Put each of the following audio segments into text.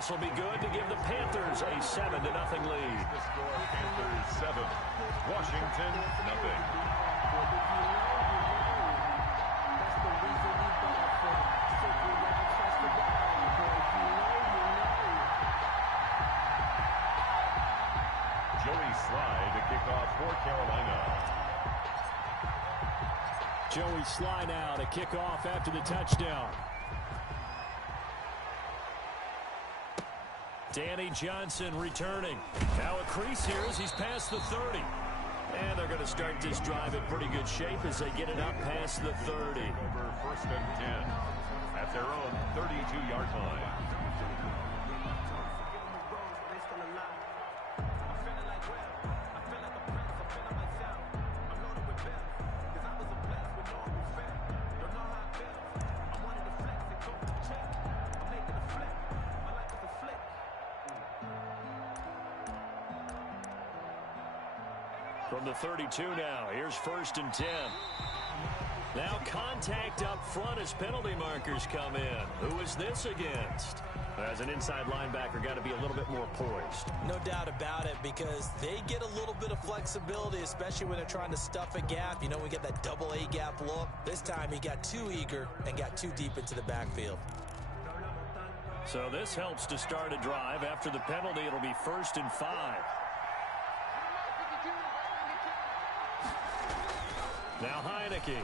This will be good to give the Panthers a 7-0 lead. The score, Panthers 7, Washington 0. Joey Sly to kick off for Carolina. Joey Sly now to kick off after the touchdown. Danny Johnson returning. Now a crease here as he's past the 30. And they're going to start this drive in pretty good shape as they get it up past the 30. Over 1st and 10 at their own 32-yard line. From the 32 now, here's 1st and 10. Now contact up front as penalty markers come in. Who is this against? As an inside linebacker, got to be a little bit more poised. No doubt about it, because they get a little bit of flexibility, especially when they're trying to stuff a gap. You know, we get that double A gap look. This time he got too eager and got too deep into the backfield. So this helps to start a drive. After the penalty, it'll be 1st and 5. Now Heineke.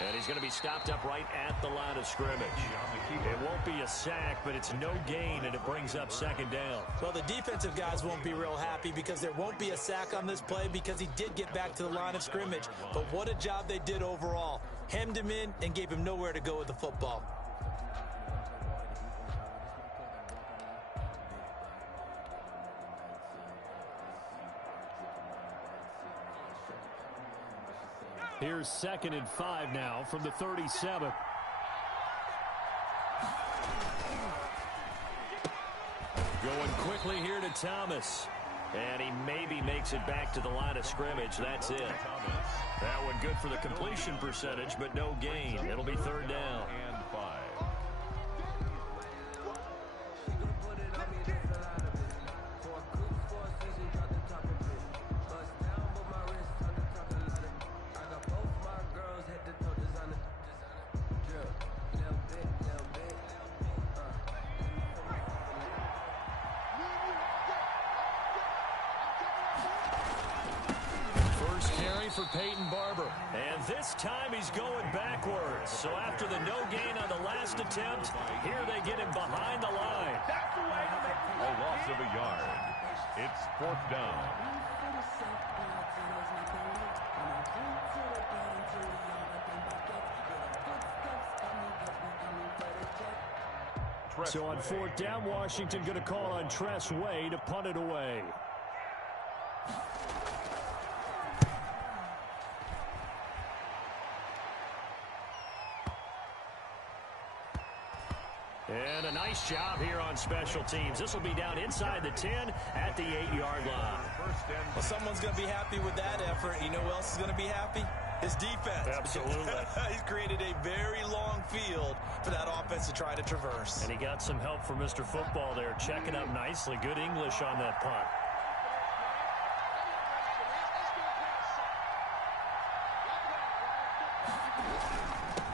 And he's going to be stopped up right at the line of scrimmage. It won't be a sack, but it's no gain, and it brings up 2nd down. Well, the defensive guys won't be real happy because there won't be a sack on this play because he did get back to the line of scrimmage. But what a job they did overall. Hemmed him in and gave him nowhere to go with the football. Here's 2nd and 5 now from the 37. Going quickly here to Thomas. And he maybe makes it back to the line of scrimmage. That's it. That one good for the completion percentage, but no gain. It'll be 3rd down. And 5. For Peyton Barber. And this time he's going backwards. So after the no gain on the last attempt, here they get him behind the line. A loss of a yard. It's 4th down. So on 4th down, Washington going to call on Tress Way to punt it away. And a nice job here on special teams. This will be down inside the 10 at the 8-yard line. Well, someone's going to be happy with that effort. You know who else is going to be happy? His defense. Absolutely. He's created a very long field for that offense to try to traverse. And he got some help from Mr. Football there, checking up nicely. Good English on that punt.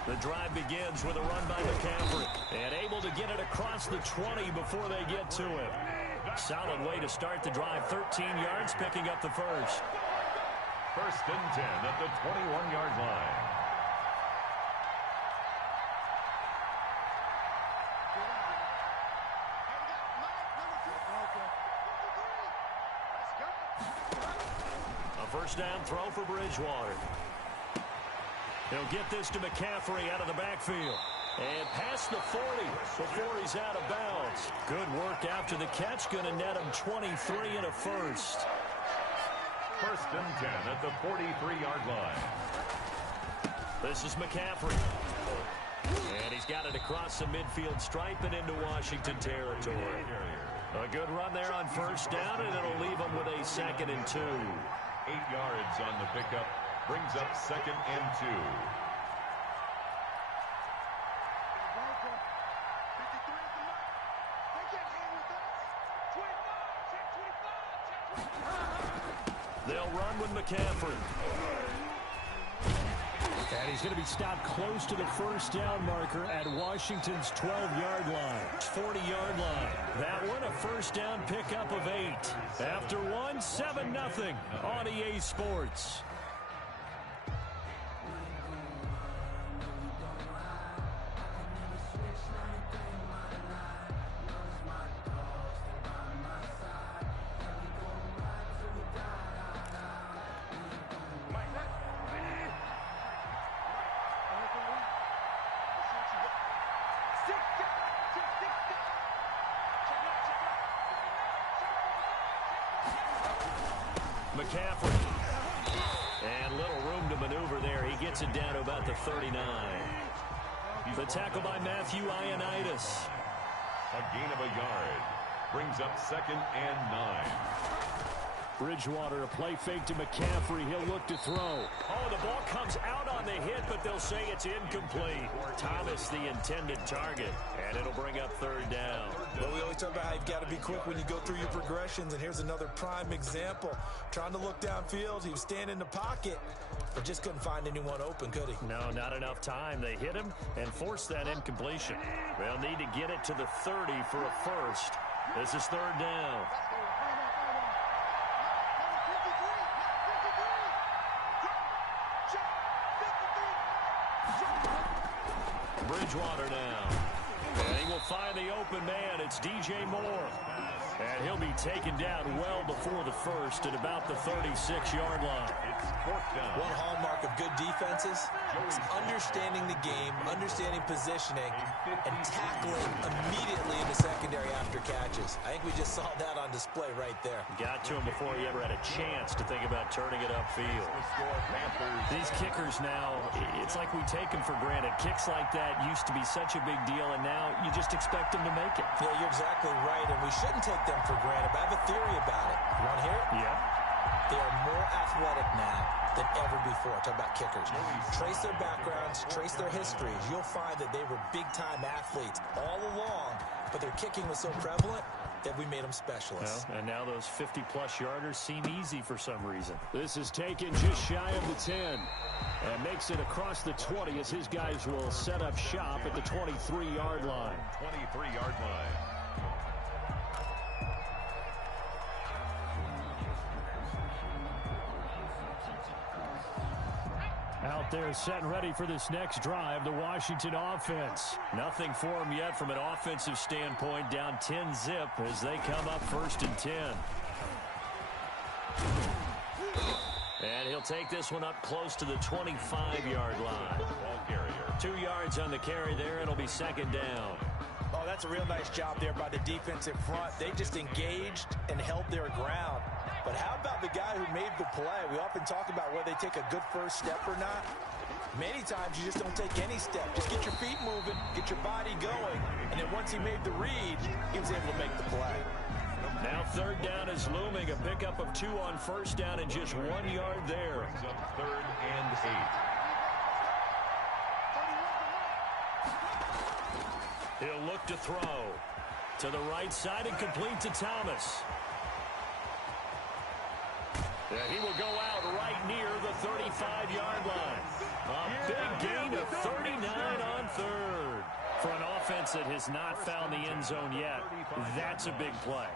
The drive begins with a run by McCaffrey. And able to get it across the 20 before they get to him. Solid way to start the drive. 13 yards, picking up the first. 1st and 10 at the 21-yard line. A 1st down throw for Bridgewater. He'll get this to McCaffrey out of the backfield. And past the 40 before he's out of bounds. Good work after the catch. Going to net him 23 and a first. 1st and 10 at the 43-yard line. This is McCaffrey. And he's got it across the midfield stripe and into Washington territory. A good run there on 1st down, and it'll leave him with a 2nd and 2. 8 yards on the pickup. Brings up 2nd and 2. They'll run with McCaffrey. And he's going to be stopped close to the first down marker at Washington's 12-yard line. 40-yard line. That one a first down pickup of 8. After one, 7-0 on EA Sports. McCaffrey. And little room to maneuver there. He gets it down to about the 39. The tackle by Matthew Ioannidis. A gain of a yard. Brings up 2nd and 9. Bridgewater, a play fake to McCaffrey. He'll look to throw. Oh, the ball comes out on the hit, but they'll say it's incomplete. Thomas, the intended target, and it'll bring up 3rd down. Well, we always talk about how you've got to be quick when you go through your progressions, and here's another prime example. Trying to look downfield, he was standing in the pocket, but just couldn't find anyone open, could he? No, not enough time. They hit him and forced that incompletion. They'll need to get it to the 30 for a first. This is 3rd down. Bridgewater now. And he will find the open man. It's DJ Moore. And he'll be taken down well before the first at about the 36-yard line. It's 4th down. One hallmark of good defenses is understanding the game, understanding positioning, and tackling immediately in the secondary after catches. I think we just saw that on display right there. Got to him before he ever had a chance to think about turning it upfield. These kickers now, it's like we take them for granted. Kicks like that used to be such a big deal, and now you just expect them to make it. Yeah, you're exactly right, and we shouldn't take them for granted, but I have a theory about it. You want to hear it? Yeah. They are more athletic now than ever before. Talk about kickers. Trace their backgrounds, trace their histories. You'll find that they were big-time athletes all along, but their kicking was so prevalent that we made them specialists. Well, and now those 50-plus yarders seem easy for some reason. This is taken just shy of the 10. And makes it across the 20 as his guys will set up shop at the 23-yard line. 23-yard line. Out there set and ready for this next drive, the Washington offense. Nothing for them yet from an offensive standpoint, down 10-zip as they come up 1st and 10. And he'll take this one up close to the 25-yard line. Ball carrier. 2 yards on the carry there. It'll be 2nd down. Oh, that's a real nice job there by the defensive front. They just engaged and held their ground. But how about the guy who made the play? We often talk about whether they take a good first step or not. Many times you just don't take any step. Just get your feet moving, get your body going, and then once he made the read, he was able to make the play. Now 3rd down is looming. A pickup of 2 on 1st down and just 1 yard there. Brings up 3rd and 8. He'll look to throw. To the right side and complete to Thomas. And he will go out right near the 35-yard line. A big gain of 39 on 3rd. For an offense that has not found the end zone yet, that's a big play.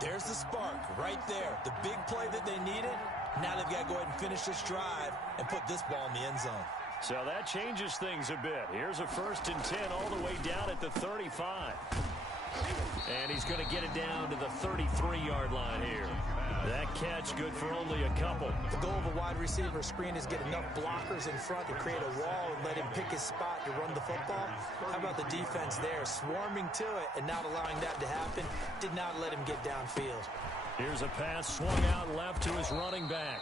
There's the spark right there. The big play that they needed. Now they've got to go ahead and finish this drive and put this ball in the end zone. So that changes things a bit. Here's a 1st and 10 all the way down at the 35. And he's going to get it down to the 33-yard line here. That catch good for only a couple. The goal of a wide receiver screen is get enough blockers in front to create a wall and let him pick his spot to run the football. How about the defense there, swarming to it and not allowing that to happen? Did not let him get downfield. Here's a pass swung out left to his running back.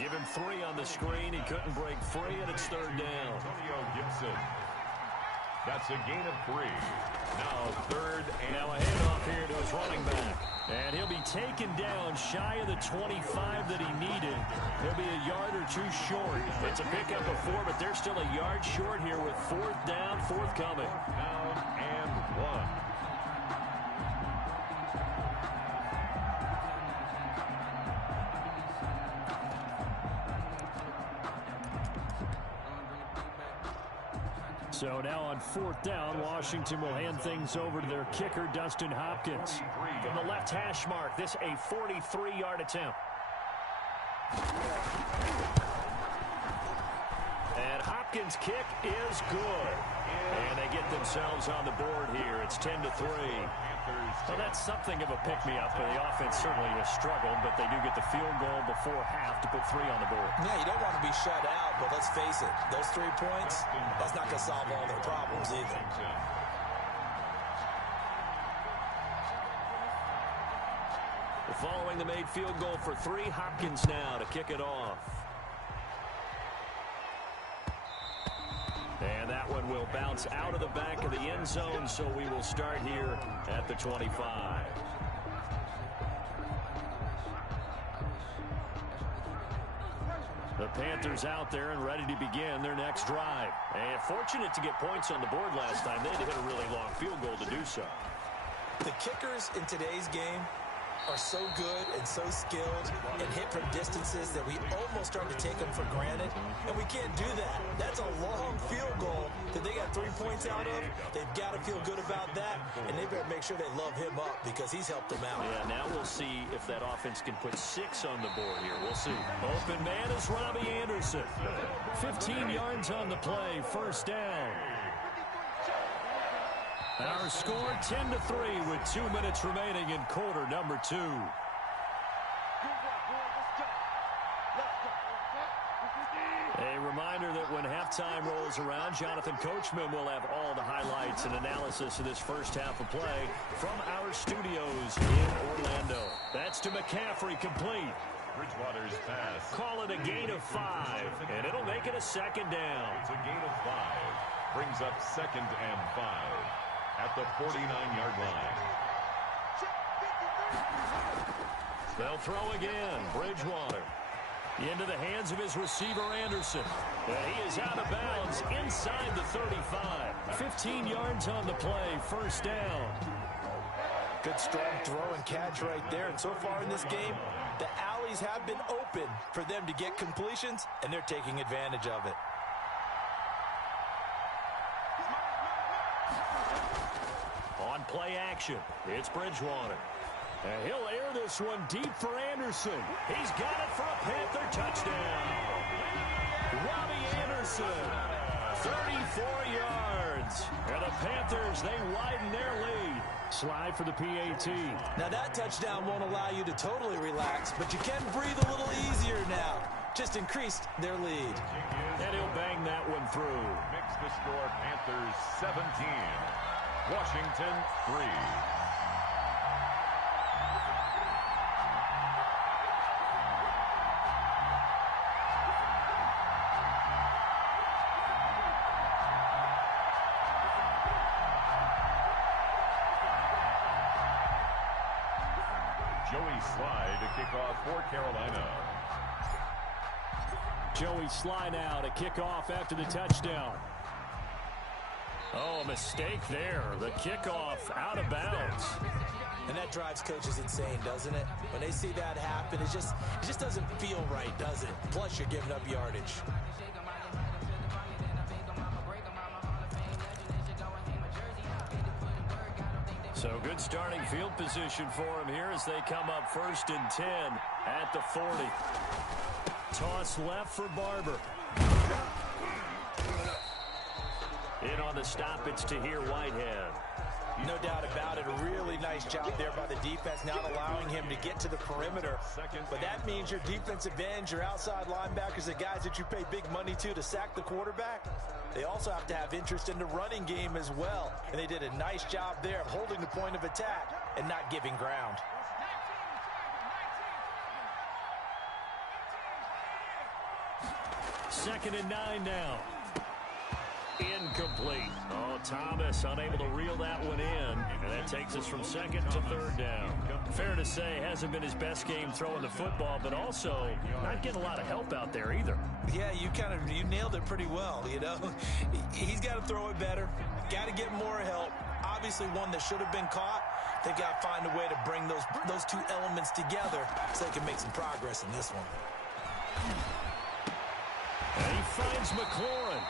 Give him 3 on the screen. He couldn't break free, and it's 3rd down. Antonio Gibson. That's a gain of 3. Now 3rd and... Now a handoff here to his running back. And he'll be taken down shy of the 25 that he needed. He'll be a yard or 2 short. It's a pickup of 4, but they're still a yard short here with 4th down, forthcoming. Down and 1. So now on 4th down, Washington will hand things over to their kicker, Dustin Hopkins. From the left hash mark, this a 43-yard attempt. And Hopkins' kick is good. And they get themselves on the board here. It's 10-3. Well, that's something of a pick-me-up. The offense certainly has struggled, but they do get the field goal before half to put 3 on the board. Yeah, you don't want to be shut out, but let's face it, those 3 points, that's not going to solve all their problems either. Following the made field goal for 3, Hopkins now to kick it off. And that one will bounce out of the back of the end zone, so we will start here at the 25. The Panthers out there and ready to begin their next drive. And fortunate to get points on the board last time. They had to hit a really long field goal to do so. The kickers in today's game are so good and so skilled and hit from distances that we almost start to take them for granted, and we can't do that. That's a long field goal that they got 3 points out of. They've got to feel good about that, and they better make sure they love him up because he's helped them out. Yeah, now we'll see if that offense can put 6 on the board here. We'll see. Open man is Robbie Anderson. 15 yards on the play, 1st down. Our score 10-3 with 2 minutes remaining in quarter number 2. A reminder that when halftime rolls around, Jonathan Coachman will have all the highlights and analysis of this first half of play from our studios in Orlando. That's to McCaffrey, complete. Bridgewater's pass. Call it a gain of 5, and it'll make it a 2nd down. It's a gain of 5. Brings up 2nd and 5. At the 49-yard line. They'll throw again. Bridgewater into the hands of his receiver, Anderson. And he is out of bounds inside the 35. 15 yards on the play, 1st down. Good strong throw and catch right there. And so far in this game, the alleys have been open for them to get completions, and they're taking advantage of it. On play action, it's Bridgewater. And he'll air this one deep for Anderson. He's got it for a Panther touchdown. Robbie Anderson, 34 yards. And the Panthers, they widen their lead. Slide for the PAT. Now that touchdown won't allow you to totally relax, but you can breathe a little easier now. Just increased their lead. And he'll bang that one through. Makes the score Panthers 17. Washington 3. Joey Slye to kick off for Carolina. Joey Slye now to kick off after the touchdown. Oh, a mistake there. The kickoff out of bounds. And that drives coaches insane, doesn't it? When they see that happen, it just doesn't feel right, does it? Plus, you're giving up yardage. So good starting field position for him here as they come up 1st and 10 at the 40. Toss left for Barber. In on the stop, it's Tahir Whitehead. No doubt about it. A really nice job there by the defense, not allowing him to get to the perimeter. But that means your defensive ends, your outside linebackers, the guys that you pay big money to sack the quarterback, they also have to have interest in the running game as well. And they did a nice job there of holding the point of attack and not giving ground. Second and 9 now. Incomplete. Oh, Thomas unable to reel that one in. And that takes us from 2nd to 3rd down. Fair to say, hasn't been his best game throwing the football, but also not getting a lot of help out there either. Yeah, you nailed it pretty well, you know. He's got to throw it better. Got to get more help. Obviously one that should have been caught. They've got to find a way to bring those two elements together so they can make some progress in this one. And he finds McLaurin.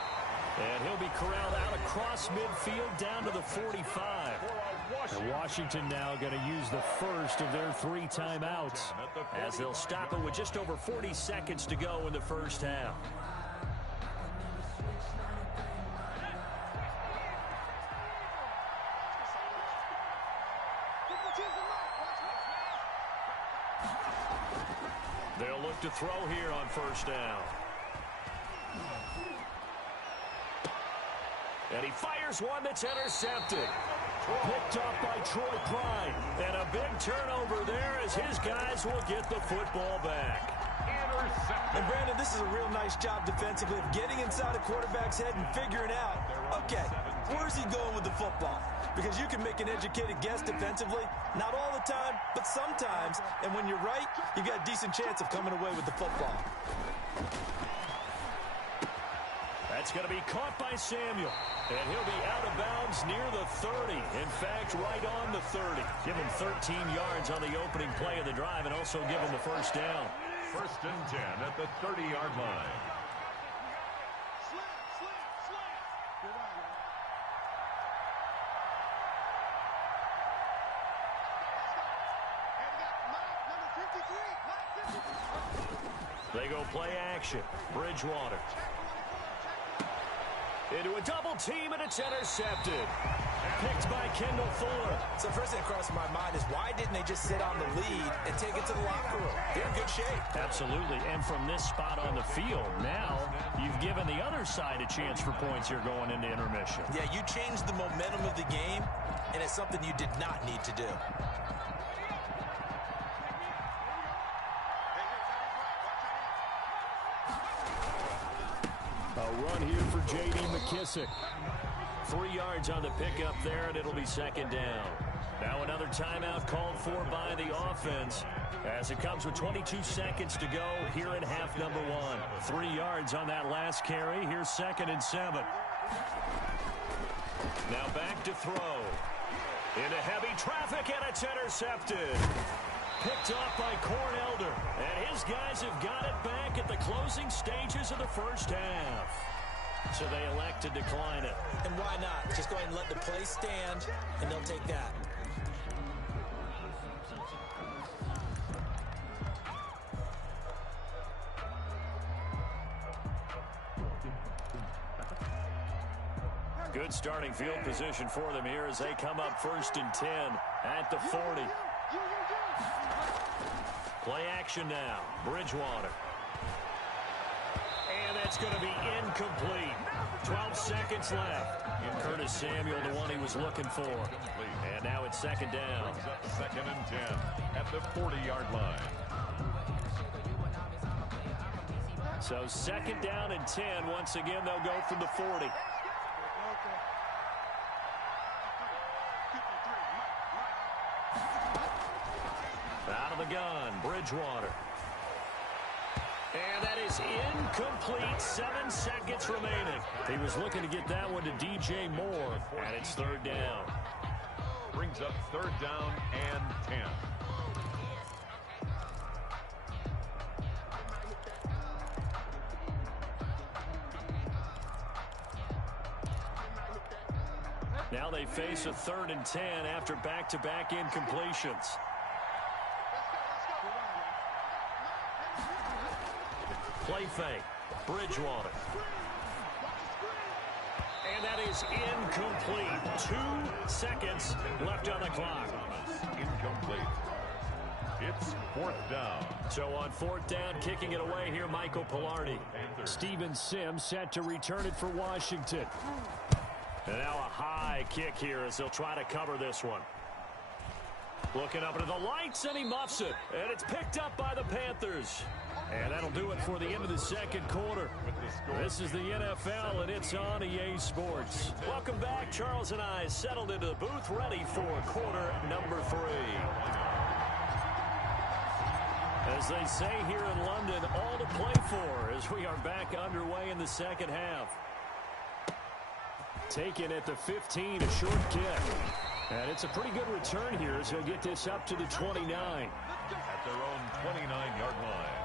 And he'll be corralled out across midfield down to the 45. And Washington now going to use the first of their 3 timeouts as they'll stop it with just over 40 seconds to go in the first half. They'll look to throw here on first down. And he fires one that's intercepted. Picked up by Troy Pride. And a big turnover there as his guys will get the football back. And Brandon, this is a real nice job defensively of getting inside a quarterback's head and figuring out, okay, where's he going with the football? Because you can make an educated guess defensively, not all the time, but sometimes. And when you're right, you got a decent chance of coming away with the football. That's going to be caught by Samuel. And he'll be out of bounds near the 30. In fact, right on the 30. Give him 13 yards on the opening play of the drive and also give him the first down. 1st and 10 at the 30-yard line. They go play action. Bridgewater. Into a double team, and it's intercepted. Picked by Kendall Fuller. So first thing that crossed my mind is why didn't they just sit on the lead and take it to the locker room? They're in good shape. Absolutely. And from this spot on the field, now you've given the other side a chance for points here going into intermission. Yeah, you changed the momentum of the game, and it's something you did not need to do. A run here for J.D. McKissick. 3 yards on the pickup there, and it'll be 2nd down. Now another timeout called for by the offense as it comes with 22 seconds to go here in half number 1. 3 yards on that last carry. Here's 2nd and 7. Now back to throw. Into heavy traffic, and it's intercepted. Picked off by Corn Elder. And his guys have got it back at the closing stages of the first half. So they elect to decline it. And why not? Just go ahead and let the play stand, and they'll take that. Good starting field position for them here as they come up 1st and 10 at the 40. Play action now. Bridgewater. And that's going to be incomplete. 12 seconds left. And Curtis Samuel, the one he was looking for. And now it's 2nd down. 2nd and 10 at the 40-yard line. So 2nd down and 10. Once again, they'll go from the 40. Out of the gun, Bridgewater. And that is incomplete. 7 seconds remaining. He was looking to get that one to DJ Moore, and it's 3rd down. Brings up 3rd down and 10. Now they face a 3rd and 10 after back-to-back incompletions. Play fake. Bridgewater. And that is incomplete. 2 seconds left on the clock. Incomplete. It's 4th down. So on 4th down, kicking it away here, Michael Pilardi. Steven Sims set to return it for Washington. And now a high kick here as they'll try to cover this one. Looking up into the lights, and he muffs it. And it's picked up by the Panthers. And that'll do it for the end of the 2nd quarter. This is the NFL, and it's on EA Sports. Welcome back. Charles and I settled into the booth, ready for quarter number 3. As they say here in London, all to play for as we are back underway in the 2nd half. Taken at the 15, a short kick. And it's a pretty good return here as they'll get this up to the 29. At their own 29-yard line.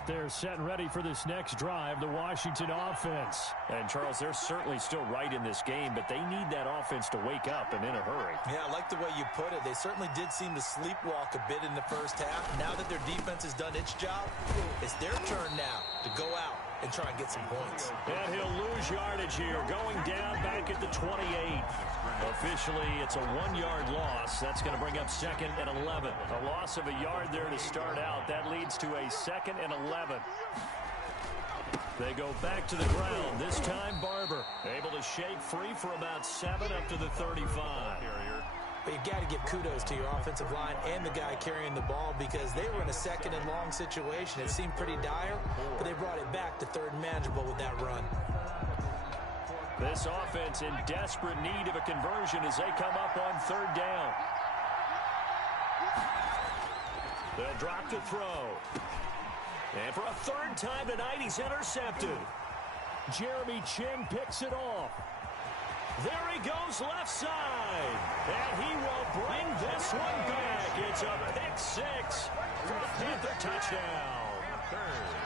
Out there setting ready for this next drive, the Washington offense. And, Charles, they're certainly still right in this game, but they need that offense to wake up and in a hurry. Yeah, I like the way you put it. They certainly did seem to sleepwalk a bit in the first half. Now that their defense has done its job, it's their turn now to go out and try and get some points. And he'll lose yardage here, going down back at the 28. Officially, it's a 1-yard loss. That's going to bring up 2nd and 11. A loss of a yard there to start out. That leads to a 2nd and 11. They go back to the ground. This time, Barber able to shake free for about 7 up to the 35. But you got to give kudos to your offensive line and the guy carrying the ball because they were in a 2nd and long situation. It seemed pretty dire, but they brought it back to 3rd and manageable with that run. This offense in desperate need of a conversion as they come up on 3rd down. They'll drop to throw. And for a 3rd time tonight, he's intercepted. Jeremy Ching picks it off. There he goes left side. And he will bring this one back. It's a pick 6 for the Panther touchdown.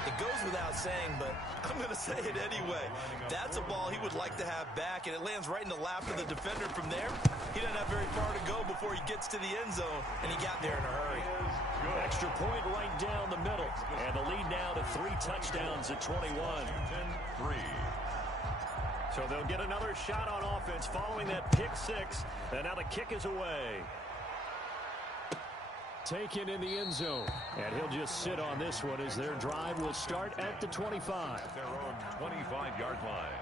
It goes without saying, but I'm going to say it anyway. That's a ball he would like to have back, and it lands right in the lap of the defender from there. He doesn't have very far to go before he gets to the end zone, and he got there in a hurry. Extra point right down the middle. And the lead now to 3 touchdowns at 21. 3. So they'll get another shot on offense following that pick 6. And now the kick is away. Taken in the end zone. And he'll just sit on this one as their drive will start at the 25. At their own 25-yard line.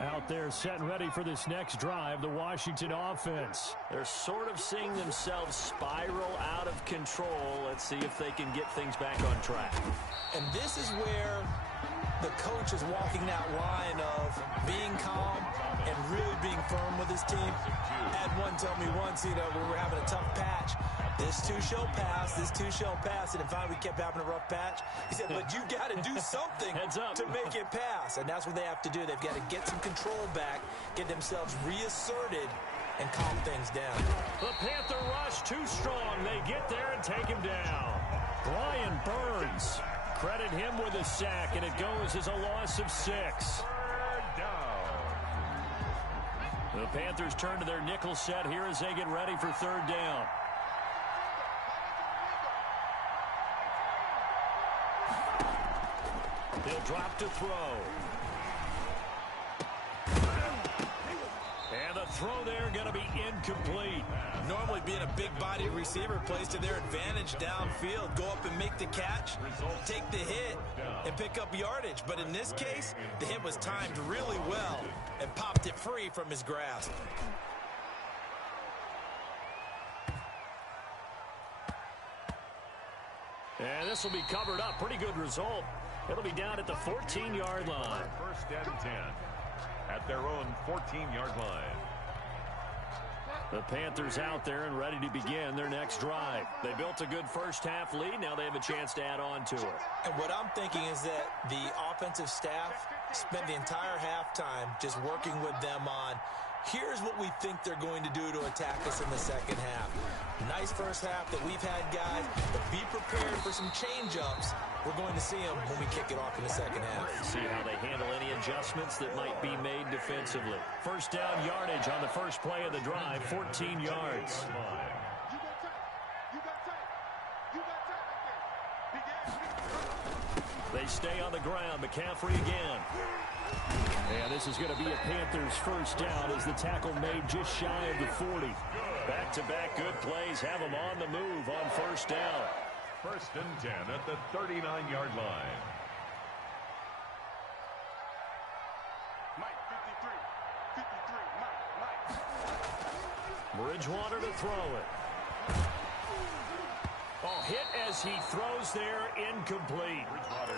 Out there setting ready for this next drive, the Washington offense. They're sort of seeing themselves spiral out of control. Let's see if they can get things back on track. And this is where the coach is walking that line of being calm and really being firm with his team. I had one tell me once, we were having a tough patch. This too shall pass, this too shall pass. And finally we kept having a rough patch. He said, but you got to do something to make it pass. And that's what they have to do. They've got to get some control back, get themselves reasserted, and calm things down. The Panther rush too strong. They get there and take him down. Brian Burns. Credit him with a sack, and it goes as a loss of 6. 3rd down. The Panthers turn to their nickel set here as they get ready for 3rd down. He'll drop to throw. And the throw there going to be incomplete. Normally being a big-bodied receiver plays to their advantage downfield. Go up and make the catch, take the hit, and pick up yardage. But in this case, the hit was timed really well and popped it free from his grasp. And this will be covered up. Pretty good result. It'll be down at the 14-yard line. 1st and 10 at their own 14-yard line. The Panthers out there and ready to begin their next drive. They built a good first-half lead. Now they have a chance to add on to it. And what I'm thinking is that the offensive staff spent the entire halftime just working with them on, here's what we think they're going to do to attack us in the second half. Nice first half that we've had, guys, but be prepared for some change-ups. We're going to see them when we kick it off in the second half. See how they handle any adjustments that might be made defensively. 1st down yardage on the first play of the drive, 14 yards. They stay on the ground. McCaffrey again. And this is going to be a Panthers 1st down as the tackle made just shy of the 40. Back-to-back good plays have them on the move on 1st down. 1st and 10 at the 39-yard line. Bridgewater to throw it. Oh, hit as he throws there, incomplete.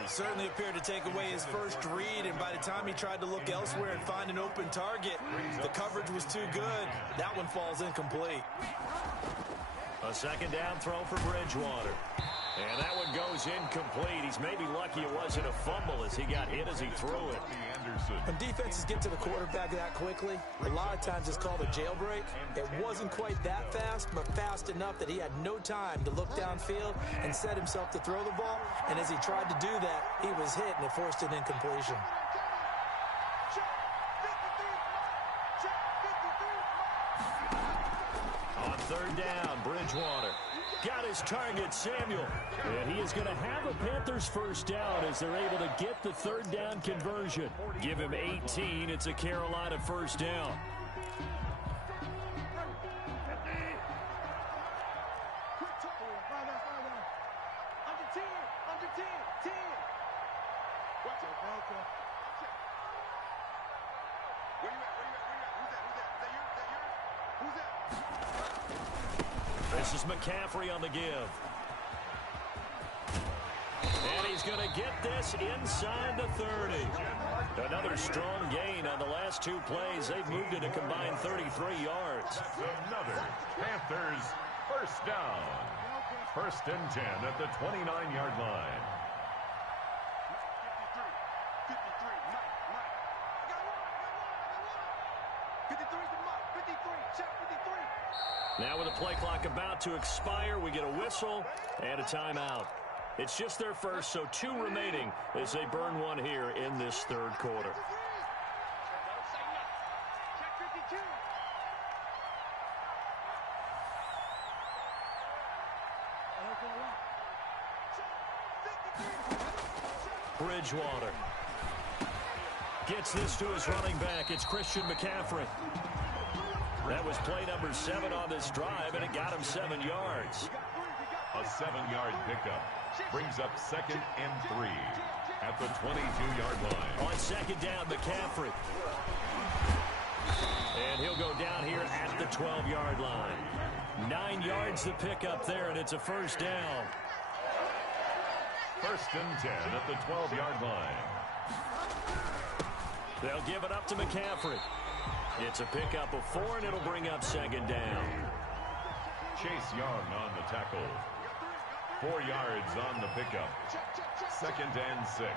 Certainly appeared to take away his first read, and by the time he tried to look elsewhere and find an open target, the coverage was too good. That one falls incomplete. A 2nd down throw for Bridgewater. And that one goes incomplete. He's maybe lucky it wasn't a fumble as he got hit as he threw it. When defenses get to the quarterback that quickly, a lot of times it's called a jailbreak. It wasn't quite that fast, but fast enough that he had no time to look downfield and set himself to throw the ball. And as he tried to do that, he was hit and it forced an incompletion. On third down, Bridgewater got his target, Samuel. And he is going to have a Panthers first down as they're able to get the third down conversion. Give him 18. It's a Carolina first down. This is McCaffrey on the give. And he's going to get this inside the 30. Another strong gain on the last two plays. They've moved it a combined 33 yards. Another Panthers first down. First and 10 at the 29-yard line. Now with the play clock about to expire, we get a whistle and a timeout. It's just their first, so 2 remaining as they burn one here in this third quarter. Bridgewater gets this to his running back. It's Christian McCaffrey. That was play number 7 on this drive, and it got him 7 yards. A 7-yard pickup brings up 2nd and 3 at the 22-yard line. On second down, McCaffrey. And he'll go down here at the 12-yard line. 9 yards to pick up there, and it's a first down. First and 10 at the 12-yard line. They'll give it up to McCaffrey. It's a pickup of 4, and it'll bring up second down. Chase Young on the tackle. 4 yards on the pickup. 2nd and 6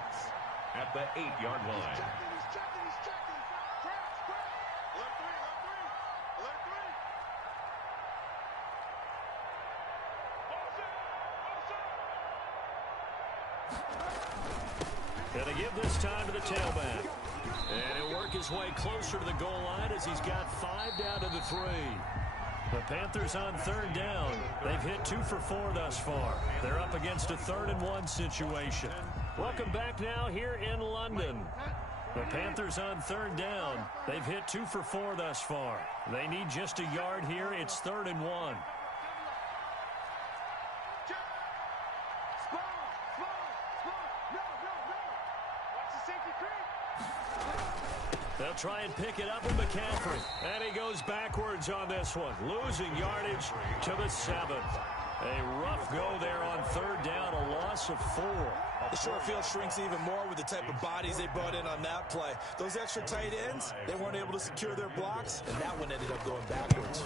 at the 8-yard line. Gonna give this time to the tailback. And he'll work his way closer to the goal line as he's got 5 down to the 3. The Panthers on third down. They've hit 2 for 4 thus far. They're up against a 3rd and 1 situation. Welcome back now here in London. The Panthers on third down. They've hit 2 for 4 thus far. They need just a yard here. It's 3rd and 1. They'll try and pick it up with McCaffrey. And he goes backwards on this one. Losing yardage to the 7th. A rough go there on third down. A loss of 4. The short field shrinks even more with the type of bodies they brought in on that play. Those extra tight ends, they weren't able to secure their blocks, and that one ended up going backwards.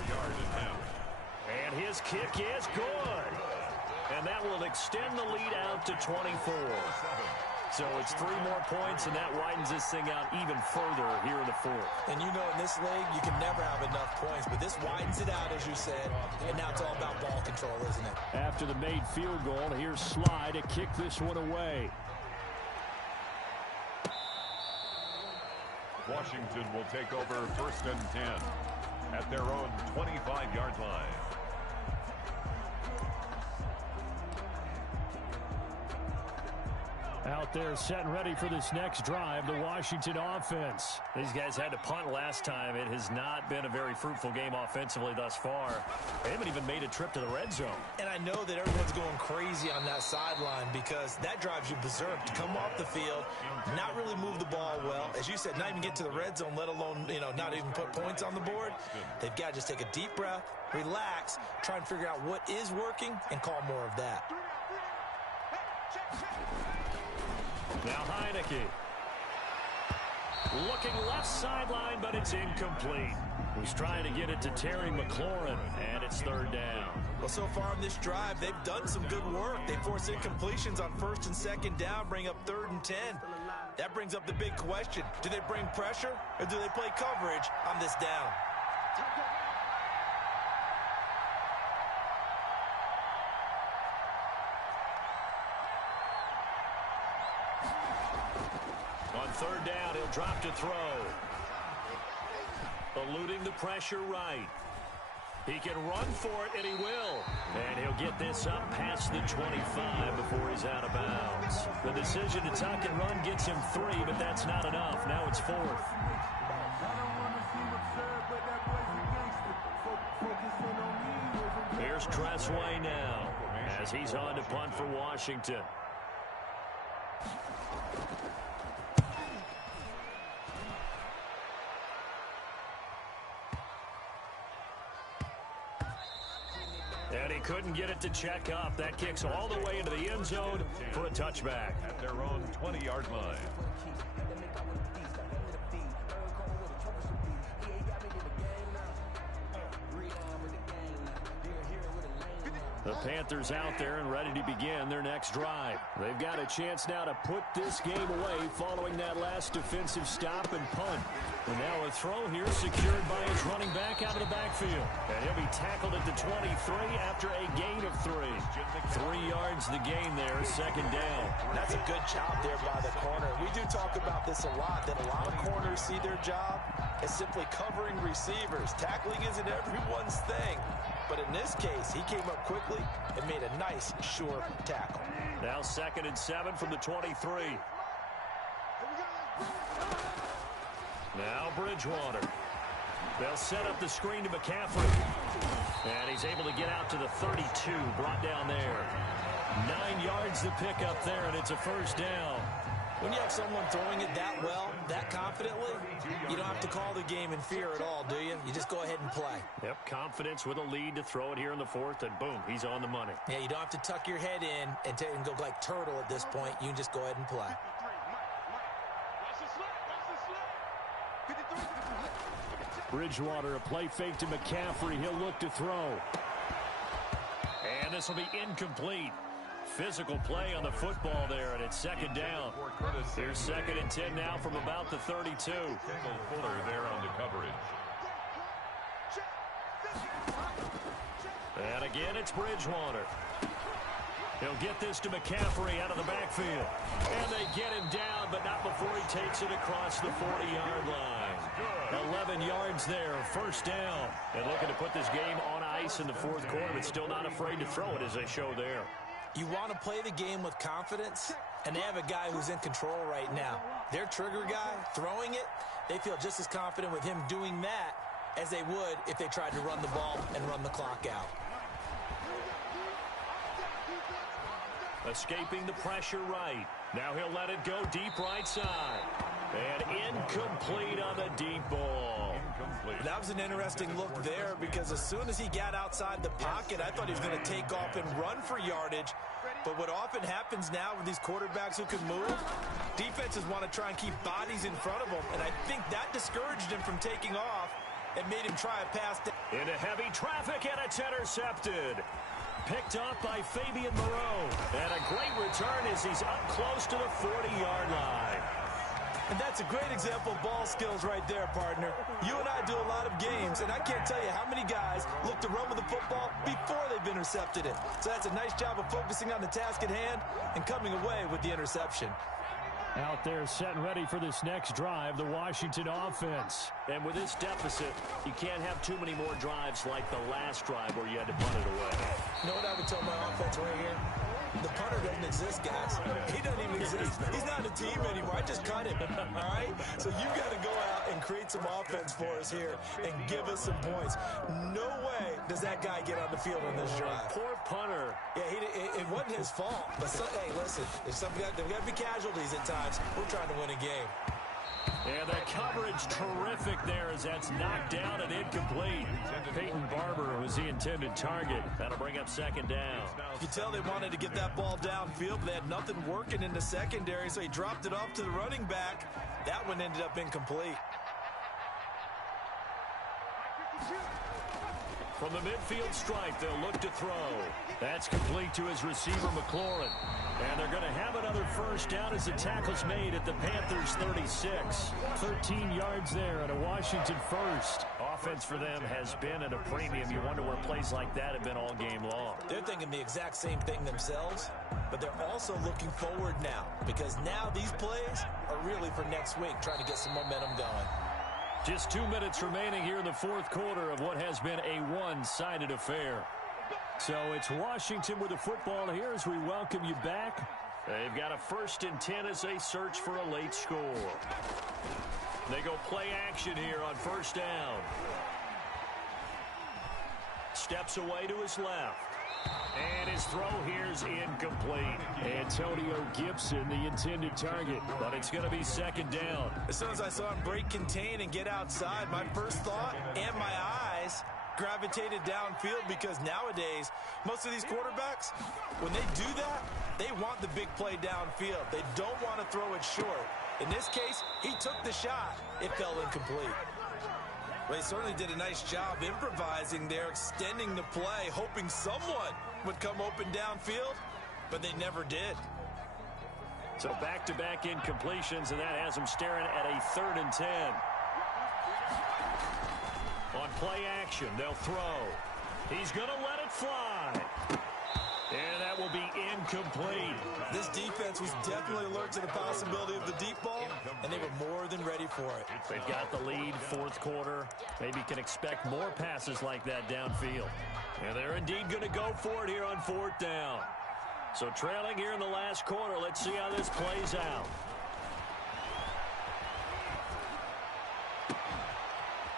And his kick is good. And that will extend the lead out to 24. So it's 3 more points, and that widens this thing out even further here in the 4th. And you know in this league, you can never have enough points, but this widens it out, as you said, and now it's all about ball control, isn't it? After the made field goal, here's Sly to kick this one away. Washington will take over 1st and 10 at their own 25-yard line. Out there set and ready for this next drive, the Washington offense. These guys had to punt last time. It has not been a very fruitful game offensively thus far. They haven't even made a trip to the red zone. And I know that everyone's going crazy on that sideline because that drives you berserk to come off the field, not really move the ball well. As you said, not even get to the red zone, let alone, not even put points on the board. They've got to just take a deep breath, relax, try and figure out what is working, and call more of that. Now Heineke. Looking left sideline, but it's incomplete. He's trying to get it to Terry McLaurin, and it's third down. Well, so far on this drive, they've done some good work. They force incompletions on first and second down, bring up 3rd and 10. That brings up the big question. Do they bring pressure, or do they play coverage on this down? On third down, he'll drop to throw. Eluding the pressure right. He can run for it, and he will. And he'll get this up past the 25 before he's out of bounds. The decision to tuck and run gets him 3, but that's not enough. Now it's 4th. Here's Tressway now as he's on to punt for Washington. And he couldn't get it to check up. That kicks all the way into the end zone for a touchback. At their own 20-yard line. The Panthers out there and ready to begin their next drive. They've got a chance now to put this game away following that last defensive stop and punt. And now a throw here secured by his running back out of the backfield. And he'll be tackled at the 23 after a gain of 3. 3 yards the gain there, second down. That's a good job there by the corner. We do talk about this a lot, that a lot of corners see their job as simply covering receivers. Tackling isn't everyone's thing. But in this case, he came up quickly and made a nice, sure tackle. Now 2nd and 7 from the 23. Now Bridgewater. They'll set up the screen to McCaffrey. And he's able to get out to the 32, brought down there. 9 yards to pick up there, and it's a first down. When you have someone throwing it that well, that confidently, you don't have to call the game in fear at all, do you? You just go ahead and play. Yep, confidence with a lead to throw it here in the 4th, and boom, he's on the money. Yeah, you don't have to tuck your head in and go like turtle at this point. You can just go ahead and play. Bridgewater, a play fake to McCaffrey. He'll look to throw. And this will be incomplete. Physical play on the football there, and it's 2nd down. Here's 2nd and 10 now from about the 32. Fuller there on the coverage. And again, it's Bridgewater. He'll get this to McCaffrey out of the backfield. And they get him down, but not before he takes it across the 40-yard line. 11 yards there, first down. And looking to put this game on ice in the 4th quarter, but still not afraid to throw it as they show there. You want to play the game with confidence, and they have a guy who's in control right now. Their trigger guy, throwing it, they feel just as confident with him doing that as they would if they tried to run the ball and run the clock out. Escaping the pressure right. Now he'll let it go deep right side. And incomplete on the deep ball. That was an interesting look there because as soon as he got outside the pocket, I thought he was going to take off and run for yardage. But what often happens now with these quarterbacks who can move, defenses want to try and keep bodies in front of them. And I think that discouraged him from taking off and made him try a pass. Into heavy traffic, and it's intercepted. Picked up by Fabian Moreau. And a great return as he's up close to the 40-yard line. And that's a great example of ball skills right there, partner. You and I do a lot of games, and I can't tell you how many guys look to run with the football before they've intercepted it. So that's a nice job of focusing on the task at hand and coming away with the interception. Out there set and ready for this next drive, the Washington offense. And with this deficit, you can't have too many more drives like the last drive where you had to punt it away. You know what I would tell my offense right here? The punter doesn't exist, guys. He doesn't even exist. He's not a team anymore. I just cut him, all right? So you've got to go out and create some offense for us here and give us some points. No way does that guy get on the field on this drive. Poor punter. Yeah, it wasn't his fault. But, hey, listen, there's got to be casualties at times. We're trying to win a game. And the coverage terrific there as that's knocked down and incomplete. Peyton Barber was the intended target. That'll bring up 2nd down. You can tell they wanted to get that ball downfield, but they had nothing working in the secondary, so he dropped it off to the running back. That one ended up incomplete. From the midfield stripe, they'll look to throw. That's complete to his receiver, McLaurin. And they're going to have another first down as the tackle's made at the Panthers' 36. 13 yards there at a Washington first. Offense for them has been at a premium. You wonder where plays like that have been all game long. They're thinking the exact same thing themselves, but they're also looking forward now, because now these plays are really for next week, trying to get some momentum going. Just 2 minutes remaining here in the fourth quarter of what has been a one-sided affair. So it's Washington with the football here as we welcome you back. They've got a 1st and 10 as they search for a late score. They go play action here on first down. Steps away to his left. And his throw here is incomplete. Antonio Gibson, the intended target, but it's going to be second down. As soon as I saw him break contain and get outside, my first thought and my eyes gravitated downfield, because nowadays, most of these quarterbacks, when they do that, they want the big play downfield. They don't want to throw it short. In this case, he took the shot. It fell incomplete. Well, he certainly did a nice job improvising there, extending the play, hoping someone would come open downfield, but they never did. So back-to-back incompletions, and that has him staring at a 3rd and 10. On play action, they'll throw. He's going to let it fly. And that will be incomplete. This defense was definitely alert to the possibility of the deep ball, and they were more than ready for it. They've got the lead, fourth quarter. Maybe can expect more passes like that downfield. And they're indeed going to go for it here on 4th down. So trailing here in the last quarter, let's see how this plays out.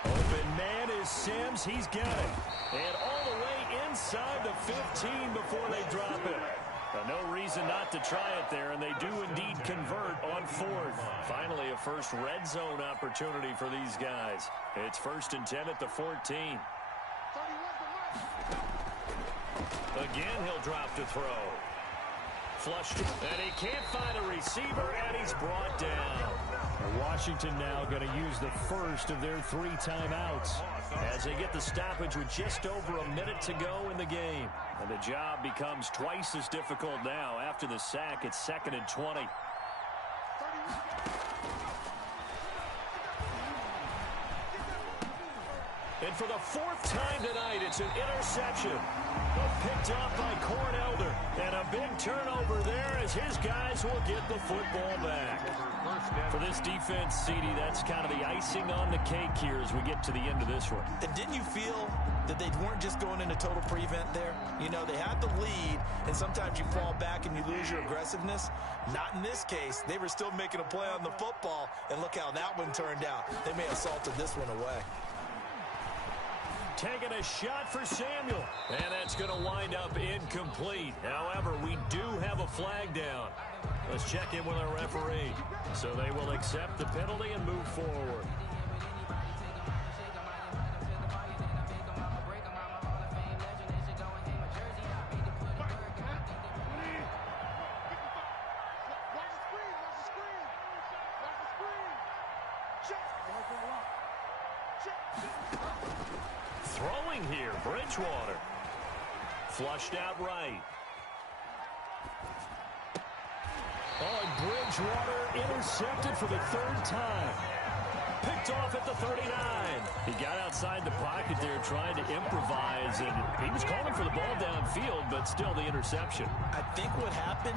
Open man is Sims. He's got it. And all the way inside the 15 before they drop it. No reason not to try it there, and they do indeed convert on 4th. Finally, a first red zone opportunity for these guys. It's 1st and 10 at the 14. Again, he'll drop to throw. Flushed, and he can't find a receiver, and he's brought down. Washington now going to use the first of their 3 timeouts as they get the stoppage with just over a minute to go in the game. And the job becomes twice as difficult now. After the sack, it's 2nd and 20. And for the 4th time tonight, it's an interception. Picked off by Cornelder. And a big turnover there as his guys will get the football back. For this defense, CD, that's kind of the icing on the cake here as we get to the end of this one. And didn't you feel that they weren't just going into total prevent there? You know, they had the lead, and sometimes you fall back and you lose your aggressiveness. Not in this case. They were still making a play on the football, and look how that one turned out. They may have salted this one away. Taking a shot for Samuel. And that's going to wind up incomplete. However, we do have a flag down. Let's check in with our referee. So they will accept the penalty and move forward. Throwing here, Bridgewater. Flushed out right. Oh, and Bridgewater intercepted for the 3rd time. Picked off at the 39. He got outside the pocket there trying to improvise, and he was calling for the ball downfield, but still the interception. I think what happened,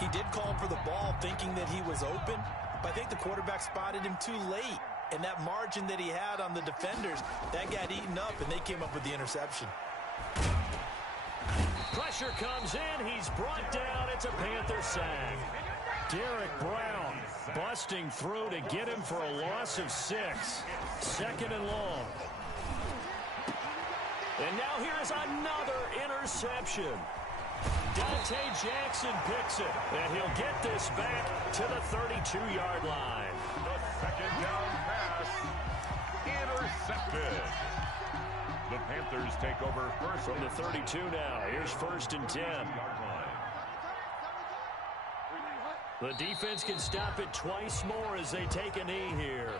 he did call for the ball thinking that he was open, but I think the quarterback spotted him too late. And that margin that he had on the defenders, that got eaten up, and they came up with the interception. Pressure comes in. He's brought down. It's a Panther sack. Derek Brown busting through to get him for a loss of 6. 2nd and long. And now here is another interception. Dante Jackson picks it, and he'll get this back to the 32-yard line. The 2nd down pass intercepted. The Panthers take over first from the 32 now. Here's 1st and 10. The defense can stop it twice more as they take a knee here.